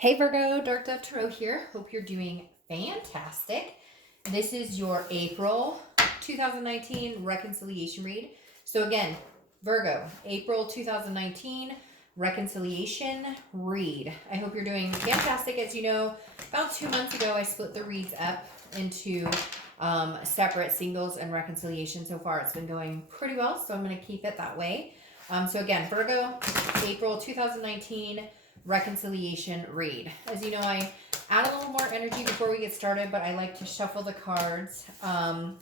Hey Virgo, Dark Dove Tarot here. Hope you're doing fantastic. This is your April 2019 reconciliation read. So again, Virgo, April 2019 reconciliation read. I hope you're doing fantastic. As you know, about 2 months ago, I split the reads up into separate singles and reconciliation. So far, it's been going pretty well, so I'm going to keep it that way. So again, Virgo, April 2019 reconciliation read. As you know, I add a little more energy before we get started, but I like to shuffle the cards a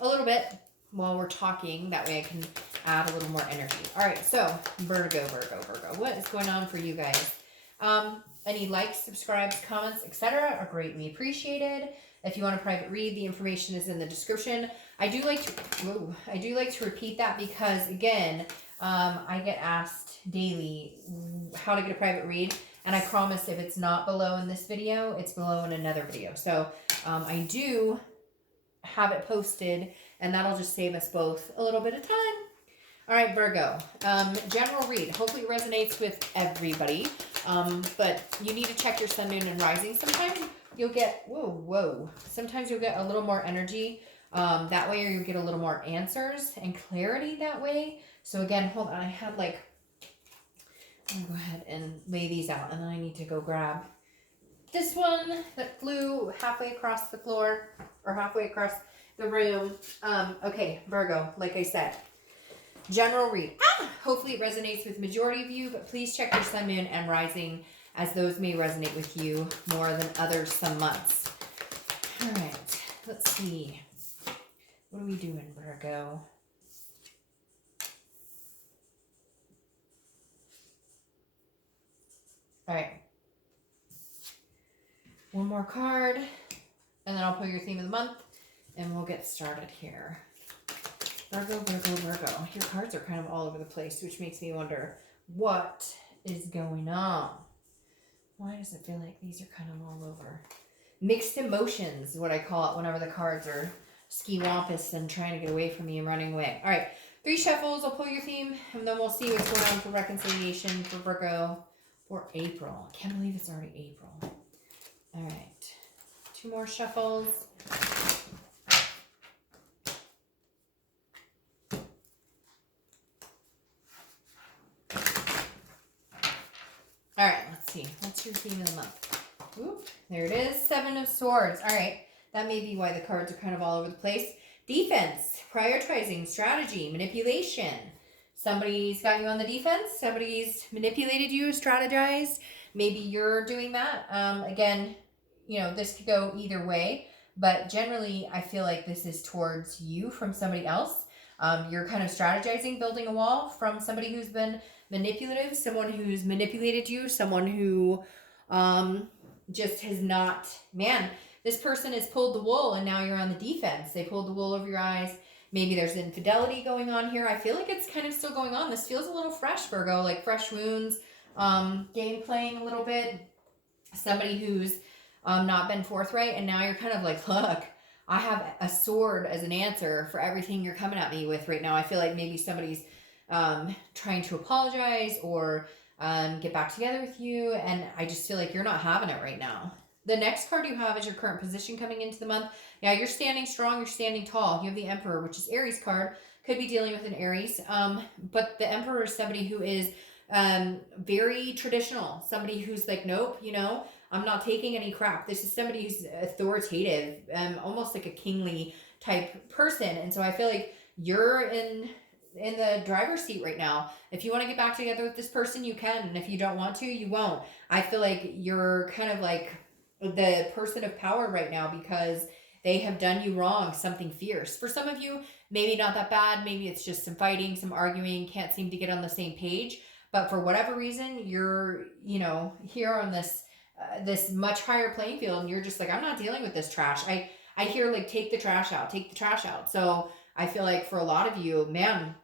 little bit while we're talking. That way I can add a little more energy. All right, so Virgo, what is going on for you guys? Any likes, subscribes, comments, etc. are greatly appreciated. If you want a private read, the information is in the description. I do like to repeat that because, again, I get asked daily how to get a private read, and I promise if it's not below in this video, it's below in another video. So I do have it posted, and that'll just save us both a little bit of time. All right, Virgo, general read. Hopefully it resonates with everybody, but you need to check your sun, moon, and rising. Sometimes you'll get, sometimes you'll get a little more energy that way, or you'll get a little more answers and clarity that way. So again, hold on, I had like, I'm gonna go ahead and lay these out, and then I need to go grab this one that flew halfway across the floor, or halfway across the room. Okay, Virgo, like I said, general read. Hopefully it resonates with majority of you, but please check your sun, moon, and rising, as those may resonate with you more than others some months. All right, let's see. What are we doing, Virgo? All right. One more card, and then I'll pull your theme of the month, and we'll get started here. Virgo. Your cards are kind of all over the place, which makes me wonder what is going on. Why does it feel like these are kind of all over? Mixed emotions is what I call it whenever the cards are ski-wampus and trying to get away from me and running away. All right, 3 shuffles. I'll pull your theme, and then we'll see what's going on for reconciliation for Virgo for April. I can't believe it's already April. All right, 2 more shuffles. All right, let's see. What's your theme of the month? Oop, there it is, 7 of Swords. All right, that may be why the cards are kind of all over the place. Defense, prioritizing, strategy, manipulation. Somebody's got you on the defense. Somebody's manipulated you, strategized. Maybe you're doing that. Again, you know, this could go either way, but generally I feel like this is towards you from somebody else. You're kind of strategizing, building a wall from somebody who's been manipulative, someone who's manipulated you, someone who just has not, man, this person has pulled the wool and now you're on the defense. They pulled the wool over your eyes. Maybe there's infidelity going on here. I feel like it's kind of still going on. This feels a little fresh, Virgo, like fresh wounds, game playing a little bit. Somebody who's not been forthright, and now you're kind of like, look, I have a sword as an answer for everything you're coming at me with right now. I feel like maybe somebody's trying to apologize or get back together with you, and I just feel like you're not having it right now. The next card you have is your current position coming into the month. Yeah, you're standing strong, you're standing tall. You have the Emperor, which is Aries card. Could be dealing with an Aries. But the Emperor is somebody who is very traditional. Somebody who's like, nope, you know, I'm not taking any crap. This is somebody who's authoritative, almost like a kingly type person. And so I feel like you're in the driver's seat right now. If you want to get back together with this person, you can. And if you don't want to, you won't. I feel like you're kind of like the person of power right now because they have done you wrong, something fierce. For some of you, maybe not that bad. Maybe it's just some fighting, some arguing, can't seem to get on the same page. But for whatever reason, you're, you know, here on this this much higher playing field, and you're just like, I'm not dealing with this trash. I hear like, take the trash out, take the trash out. So I feel like for a lot of you, man,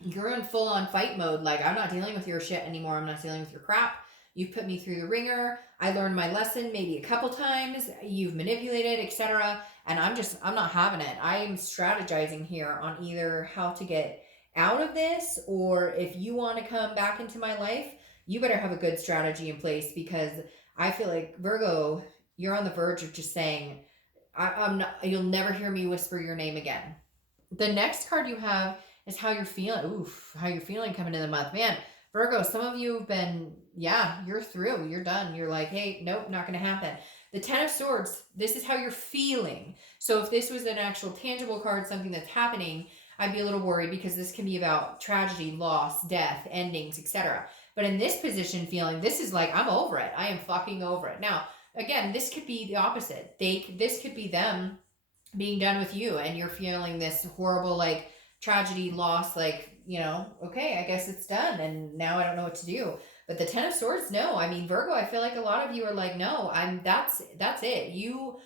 you're in full on fight mode. Like, I'm not dealing with your shit anymore. I'm not dealing with your crap. You've put me through the ringer. I learned my lesson maybe a couple times. You've manipulated, etc. And I'm not having it. I am strategizing here on either how to get out of this, or if you want to come back into my life, you better have a good strategy in place, because I feel like, Virgo, you're on the verge of just saying, I'm not, you'll never hear me whisper your name again. The next card you have is how you're feeling. Oof, how you're feeling coming into the month. Man, Virgo, some of you have been, yeah, you're through. You're done. You're like, hey, nope, not going to happen. The Ten of Swords, this is how you're feeling. So if this was an actual tangible card, something that's happening, I'd be a little worried, because this can be about tragedy, loss, death, endings, etc. But in this position, feeling, this is like, I'm over it. I am fucking over it. Now, again, this could be the opposite. This could be them being done with you, and you're feeling this horrible, like, tragedy, loss, like, you know, okay, I guess it's done, and now I don't know what to do. But the Ten of Swords, no. I mean, Virgo, I feel like a lot of you are like, no, that's it. You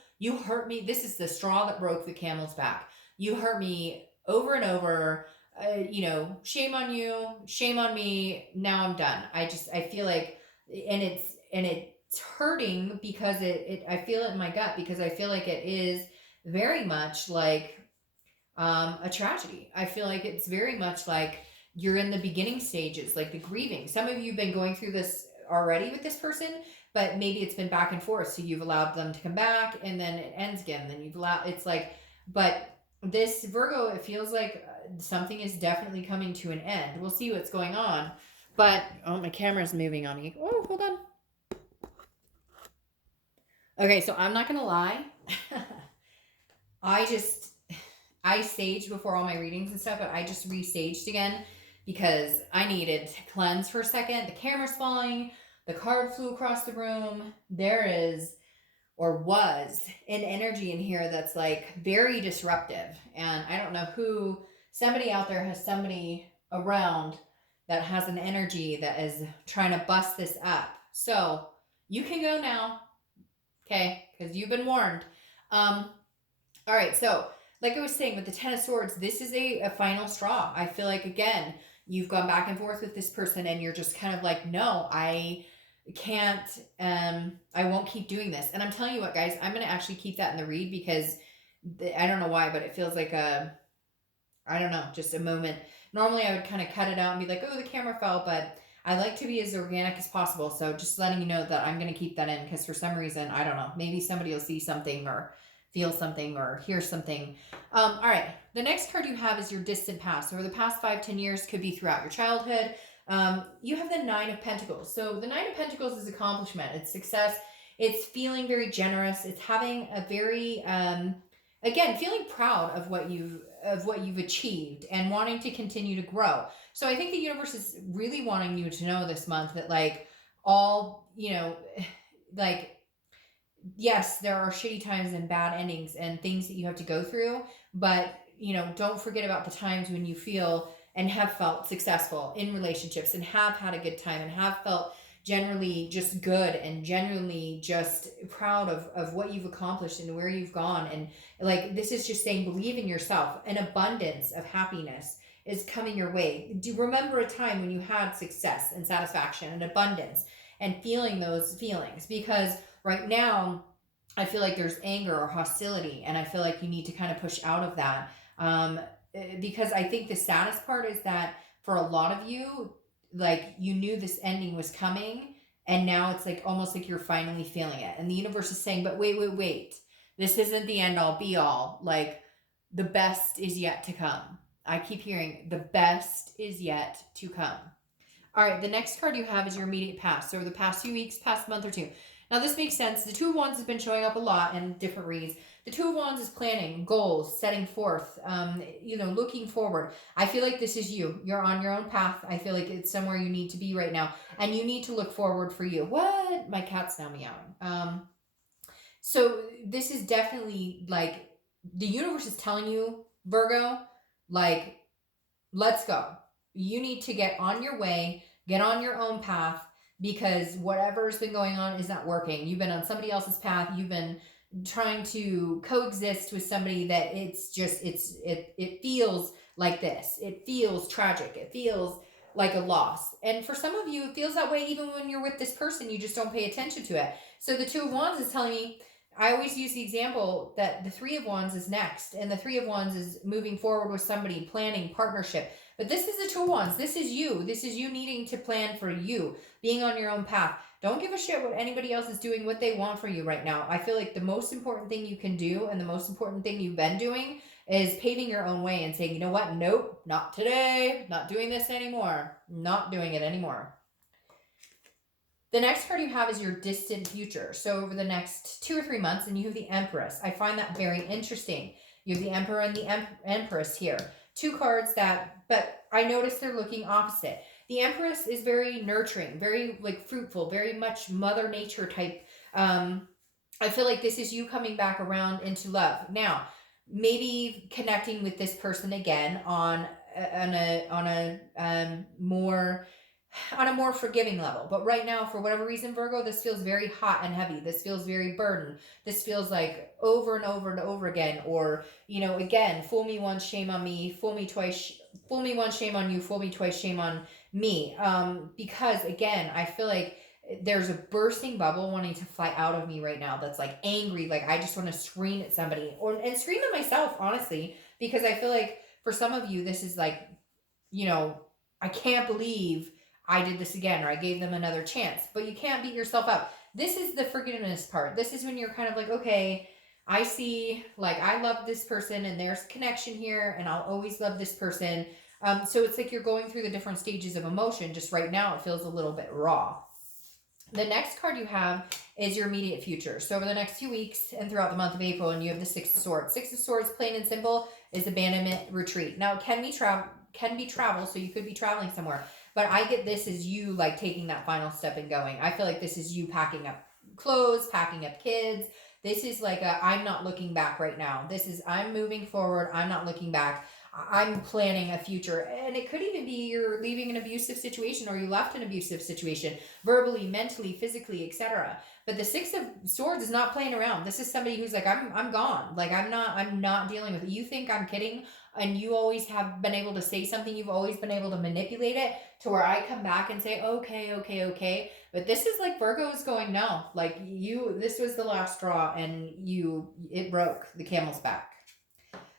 hurt me. This is the straw that broke the camel's back. You hurt me over and over. You know, shame on you, shame on me. Now I'm done. I feel like, and it's hurting, because I feel it in my gut, because I feel like it is very much like a tragedy. I feel like it's very much like you're in the beginning stages, like the grieving. Some of you have been going through this already with this person, but maybe it's been back and forth. So you've allowed them to come back, and then it ends again. Then you've allowed, it's like, but this Virgo, it feels like something is definitely coming to an end. We'll see what's going on. But, oh, my camera's moving on me. Oh, hold on. Okay, so I'm not going to lie. I saged before all my readings and stuff, but I just re-saged again, because I needed to cleanse for a second. The camera's falling. The card flew across the room. There is, or was, an energy in here that's like very disruptive. And I don't know who, somebody out there has somebody around that has an energy that is trying to bust this up. So you can go now, okay? Because you've been warned. All right, so like I was saying, with the Ten of Swords, this is a final straw. I feel like, again, you've gone back and forth with this person, and you're just kind of like, no, I can't, I won't keep doing this. And I'm telling you what, guys, I'm going to actually keep that in the read, because I don't know why, but it feels like I don't know, just a moment. Normally I would kind of cut it out and be like, oh, the camera fell, but I like to be as organic as possible. So just letting you know that I'm going to keep that in, because for some reason, I don't know, maybe somebody will see something or feel something or hear something. All right, the next card you have is your distant past. Over the past 5-10 years, could be throughout your childhood. You have the Nine of Pentacles. So the Nine of Pentacles is accomplishment. It's success. It's feeling very generous. It's having a very, again, feeling proud of what you've achieved and wanting to continue to grow. So I think the universe is really wanting you to know this month that, like, all, you know, like, yes, there are shitty times and bad endings and things that you have to go through, but, you know, don't forget about the times when you feel and have felt successful in relationships and have had a good time and have felt generally just good and genuinely just proud of what you've accomplished and where you've gone. And like, this is just saying, believe in yourself. An abundance of happiness is coming your way. Do remember a time when you had success and satisfaction and abundance, and feeling those feelings, because right now I feel like there's anger or hostility, and I feel like you need to kind of push out of that. Because I think the saddest part is that for a lot of you, like, you knew this ending was coming, and now it's like almost like you're finally feeling it. And the universe is saying, but wait. This isn't the end all be all. Like, the best is yet to come. I keep hearing the best is yet to come. All right, the next card you have is your immediate past. So over the past few weeks, past month or two. Now this makes sense. The Two of Wands has been showing up a lot in different reads. The Two of Wands is planning, goals, setting forth, you know, looking forward. I feel like this is you. You're on your own path. I feel like it's somewhere you need to be right now. And you need to look forward for you. What? My cat's now meowing. So this is definitely like, the universe is telling you, Virgo, like, let's go. You need to get on your way, get on your own path, because whatever's been going on is not working. You've been on somebody else's path. You've been trying to coexist with somebody that it's just, it feels like this. It feels tragic. It feels like a loss. And for some of you, it feels that way even when you're with this person. You just don't pay attention to it. So the Two of Wands is telling me, I always use the example that the Three of Wands is next, and the Three of Wands is moving forward with somebody, planning, partnership. But this is the Two of Wands. This is you. This is you needing to plan for you, being on your own path. Don't give a shit what anybody else is doing, what they want for you right now. I feel like the most important thing you can do, and the most important thing you've been doing, is paving your own way and saying, you know what? Nope, not today. Not doing this anymore. Not doing it anymore. The next card you have is your distant future. So over the next 2 or 3 months, and you have the Empress. I find that very interesting. You have the Emperor and the Empress here. Two cards that, but I notice they're looking opposite. The Empress is very nurturing, very like fruitful, very much Mother Nature type. I feel like this is you coming back around into love. Now, maybe connecting with this person again on a more forgiving level. But right now, for whatever reason, Virgo, this feels very hot and heavy. This feels very burdened. This feels like over and over and over again. Or, you know, again, fool me once, shame on me. Fool me twice, fool me once, shame on you. Fool me twice, shame on me. Because again, I feel like there's a bursting bubble wanting to fly out of me right now that's like angry. Like I just want to scream at somebody and scream at myself, honestly, because I feel like for some of you, this is like, you know, I can't believe I did this again, or I gave them another chance. But you can't beat yourself up. This is the forgiveness part. This is when you're kind of like, okay, I see, like, I love this person and there's connection here and I'll always love this person. So it's like you're going through the different stages of emotion. Just right now, it feels a little bit raw. The next card you have is your immediate future. So over the next few weeks and throughout the month of April, and you have the Six of Swords. Six of Swords, plain and simple, is abandonment, retreat. Now, it can be travel, so you could be traveling somewhere. But I get this as you like taking that final step and going. I feel like this is you packing up clothes, packing up kids. This is like I'm not looking back right now. This is I'm moving forward. I'm not looking back. I'm planning a future. And it could even be you're leaving an abusive situation, or you left an abusive situation, verbally, mentally, physically, etc. But the Six of Swords is not playing around. This is somebody who's like, I'm gone. Like I'm not dealing with it. You think I'm kidding? And you always have been able to say something. You've always been able to manipulate it to where I come back and say, okay. But this is like Virgo is going, no, like this was the last straw and it broke the camel's back.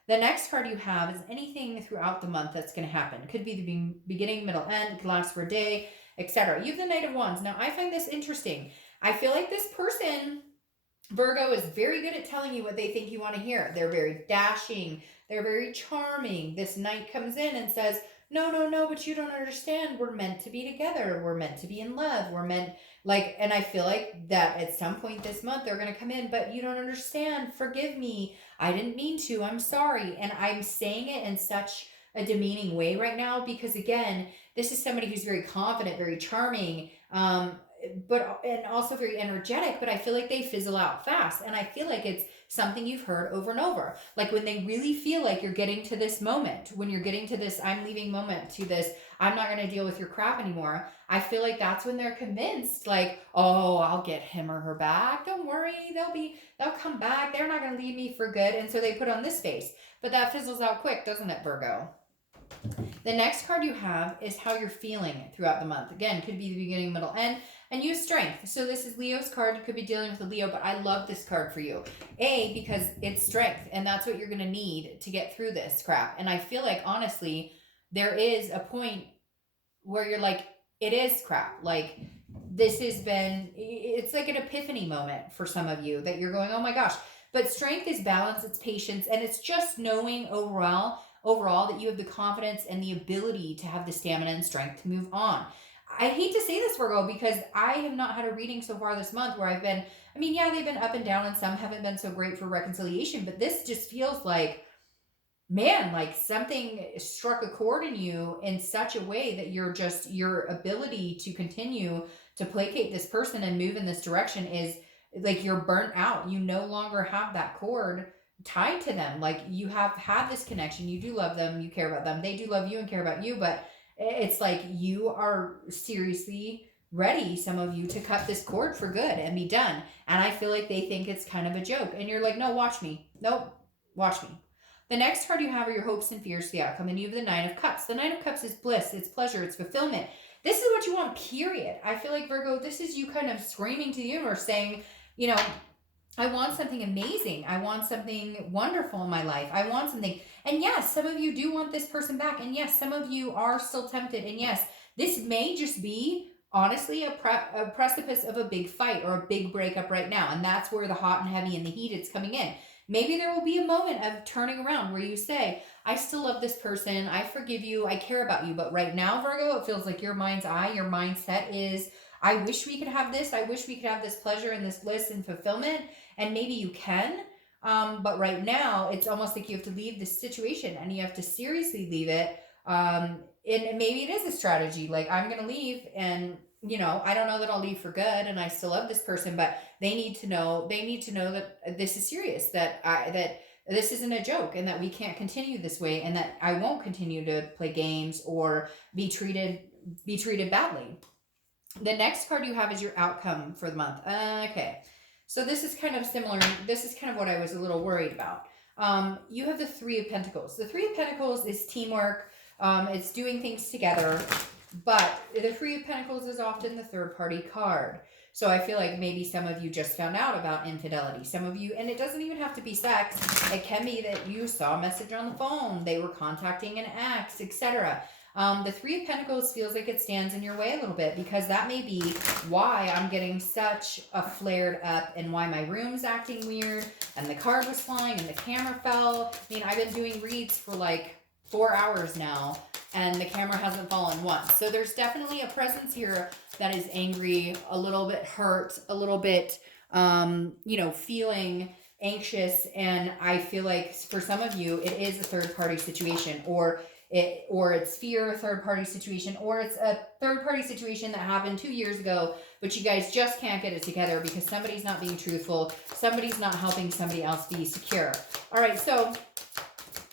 The next card you have is anything throughout the month that's going to happen. It could be the beginning, middle, end. It could last for a day, etc. You have the Knight of Wands. Now, I find this interesting. I feel like this person, Virgo, is very good at telling you what they think you want to hear. They're very dashing. They're very charming. This Knight comes in and says, no, but you don't understand. We're meant to be together. We're meant to be in love. We're meant, like, and I feel like that at some point this month they're going to come in, but you don't understand. Forgive me. I didn't mean to. I'm sorry. And I'm saying it in such a demeaning way right now because, again, this is somebody who's very confident, very charming, but and also very energetic, but I feel like they fizzle out fast. And I feel like it's something you've heard over and over. Like when they really feel like you're getting to this moment, when you're getting to this I'm leaving moment, to this I'm not going to deal with your crap anymore, I feel like that's when they're convinced, like, oh, I'll get him or her back. Don't worry, they'll come back. They're not going to leave me for good. And so they put on this face. But that fizzles out quick, doesn't it, Virgo? The next card you have is how you're feeling throughout the month. Again, could be the beginning, middle, end. And you have strength. So this is Leo's card. You could be dealing with a Leo, but I love this card for you. Because it's strength, and that's what you're going to need to get through this crap. And I feel like, honestly, there is a point where you're like, it is crap. Like, this has been, it's like an epiphany moment for some of you that you're going, oh my gosh. But strength is balance, it's patience, and it's just knowing overall that you have the confidence and the ability to have the stamina and strength to move on. I hate to say this, Virgo, because I have not had a reading so far this month where I've been, they've been up and down and some haven't been so great for reconciliation, but this just feels like, man, like something struck a chord in you in such a way that your ability to continue to placate this person and move in this direction is like you're burnt out. You no longer have that cord tied to them. Like you have had this connection. You do love them. You care about them. They do love you and care about you, but it's like you are seriously ready, some of you, to cut this cord for good and be done. And I feel like they think it's kind of a joke. And you're like, no, watch me. Nope, watch me. The next card you have are your hopes and fears, the outcome. And you have the Nine of Cups. The Nine of Cups is bliss, it's pleasure, it's fulfillment. This is what you want, period. I feel like, Virgo, this is you kind of screaming to the universe saying, I want something amazing. I want something wonderful in my life. I want something. And yes, some of you do want this person back. And yes, some of you are still tempted. And yes, this may just be honestly a precipice of a big fight or a big breakup right now. And that's where the hot and heavy and the heat is coming in. Maybe there will be a moment of turning around where you say, I still love this person. I forgive you. I care about you. But right now, Virgo, it feels like your mind's eye, your mindset is, I wish we could have this. I wish we could have this pleasure and this bliss and fulfillment. And maybe you can. But right now, it's almost like you have to leave this situation and you have to seriously leave it. And maybe it is a strategy. Like, I'm going to leave, and I don't know that I'll leave for good, and I still love this person, but they need to know that this is serious, that this isn't a joke, and that we can't continue this way, and that I won't continue to play games or be treated badly. The next card you have is your outcome for the month. Okay. So this is kind of similar. This is kind of what I was a little worried about. You have the Three of Pentacles. The Three of Pentacles is teamwork. It's doing things together. But the Three of Pentacles is often the third party card. So I feel like maybe some of you just found out about infidelity. Some of you, and it doesn't even have to be sex. It can be that you saw a message on the phone. They were contacting an ex, etc. The Three of Pentacles feels like it stands in your way a little bit, because that may be why I'm getting such a flared up, and why my room's acting weird, and the card was flying, and the camera fell. I mean, I've been doing reads for like 4 hours now, and the camera hasn't fallen once. So there's definitely a presence here that is angry, a little bit hurt, a little bit, feeling anxious. And I feel like for some of you, it is a third party situation, or it's fear, a third party situation, or it's a third party situation that happened 2 years ago, but you guys just can't get it together because somebody's not being truthful, somebody's not helping somebody else be secure. All right, so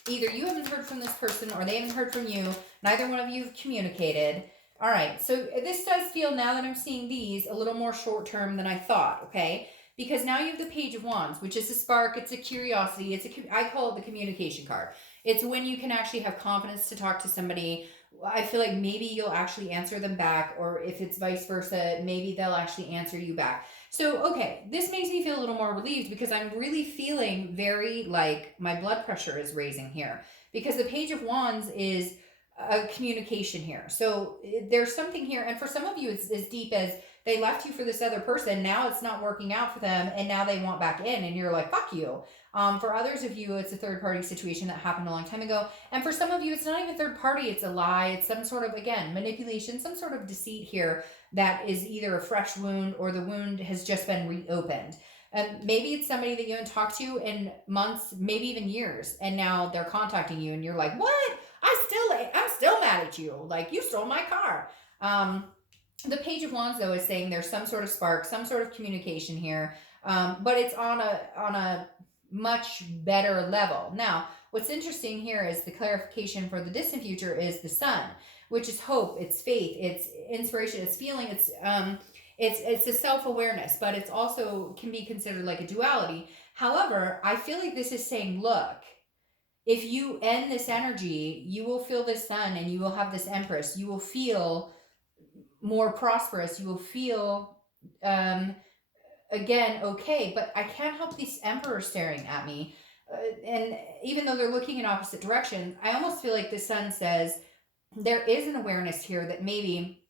either you haven't heard from this person or they haven't heard from you. Neither one of you have communicated. All right, so this does feel, now that I'm seeing these, a little more short term than I thought, okay? Because now you have the Page of Wands, which is a spark, it's a curiosity, I call it the communication card. It's when you can actually have confidence to talk to somebody. I feel like maybe you'll actually answer them back, or if it's vice versa, maybe they'll actually answer you back. So, okay, this makes me feel a little more relieved, because I'm really feeling very like my blood pressure is raising here, because the Page of Wands is a communication here. So there's something here, and for some of you, it's as deep as they left you for this other person. Now it's not working out for them, and now they want back in, and you're like, fuck you. For others of you, it's a third party situation that happened a long time ago. And for some of you, it's not even third party, it's a lie. It's some sort of, again, manipulation, some sort of deceit here that is either a fresh wound, or the wound has just been reopened. And maybe it's somebody that you haven't talked to in months, maybe even years, and now they're contacting you, and you're like, what? I'm still mad at you. Like, you stole my car. The Page of Wands, though, is saying there's some sort of spark, some sort of communication here, but it's on a much better level. Now, what's interesting here is the clarification for the distant future is the Sun, which is hope, it's faith, it's inspiration, it's feeling, it's a self-awareness, but it's also can be considered like a duality. However, I feel like this is saying, look, if you end this energy, you will feel this Sun, and you will have this Empress. You will feel more prosperous. You will feel again, okay, but I can't help these Emperors staring at me. And even though they're looking in opposite directions, I almost feel like the Sun says there is an awareness here that maybe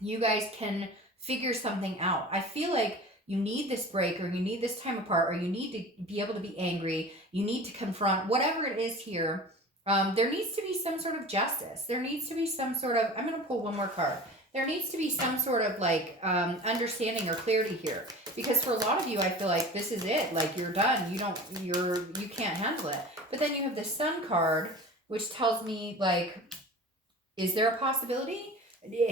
you guys can figure something out. I feel like you need this break, or you need this time apart, or you need to be able to be angry. You need to confront whatever it is here. There needs to be some sort of justice. There needs to be some sort of, I'm going to pull one more card. There needs to be some sort of like understanding or clarity here, because for a lot of you, I feel like this is it. Like, you're done. You can't handle it. But then you have the Sun card, which tells me, like, is there a possibility?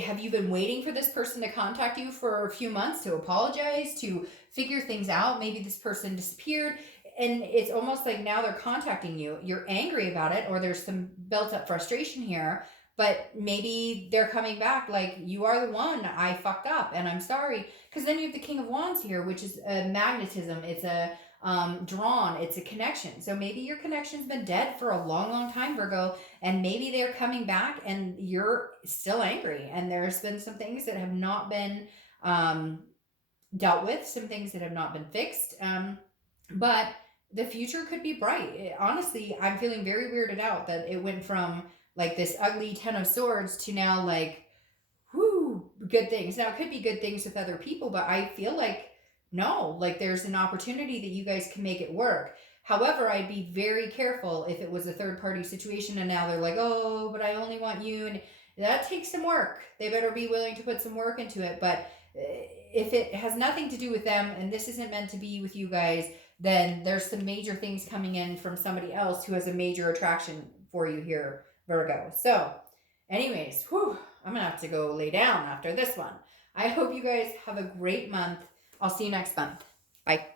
Have you been waiting for this person to contact you for a few months to apologize, to figure things out? Maybe this person disappeared, and it's almost like now they're contacting you. You're angry about it, or there's some built up frustration here, but maybe they're coming back like, you are the one, I fucked up and I'm sorry. Because then you have the King of Wands here, which is a magnetism. It's a drawn, it's a connection. So maybe your connection's been dead for a long, long time, Virgo, and maybe they're coming back and you're still angry, and there's been some things that have not been dealt with, some things that have not been fixed. But the future could be bright. Honestly, I'm feeling very weirded out that it went from like this ugly 10 of swords to now like, whoo, good things. Now, it could be good things with other people, but I feel like no, like there's an opportunity that you guys can make it work. However, I'd be very careful if it was a third party situation and now they're like, oh, but I only want you. And that takes some work. They better be willing to put some work into it. But if it has nothing to do with them and this isn't meant to be with you guys, then there's some major things coming in from somebody else who has a major attraction for you here, Virgo. So, anyways, whew, I'm gonna have to go lay down after this one. I hope you guys have a great month. I'll see you next month. Bye.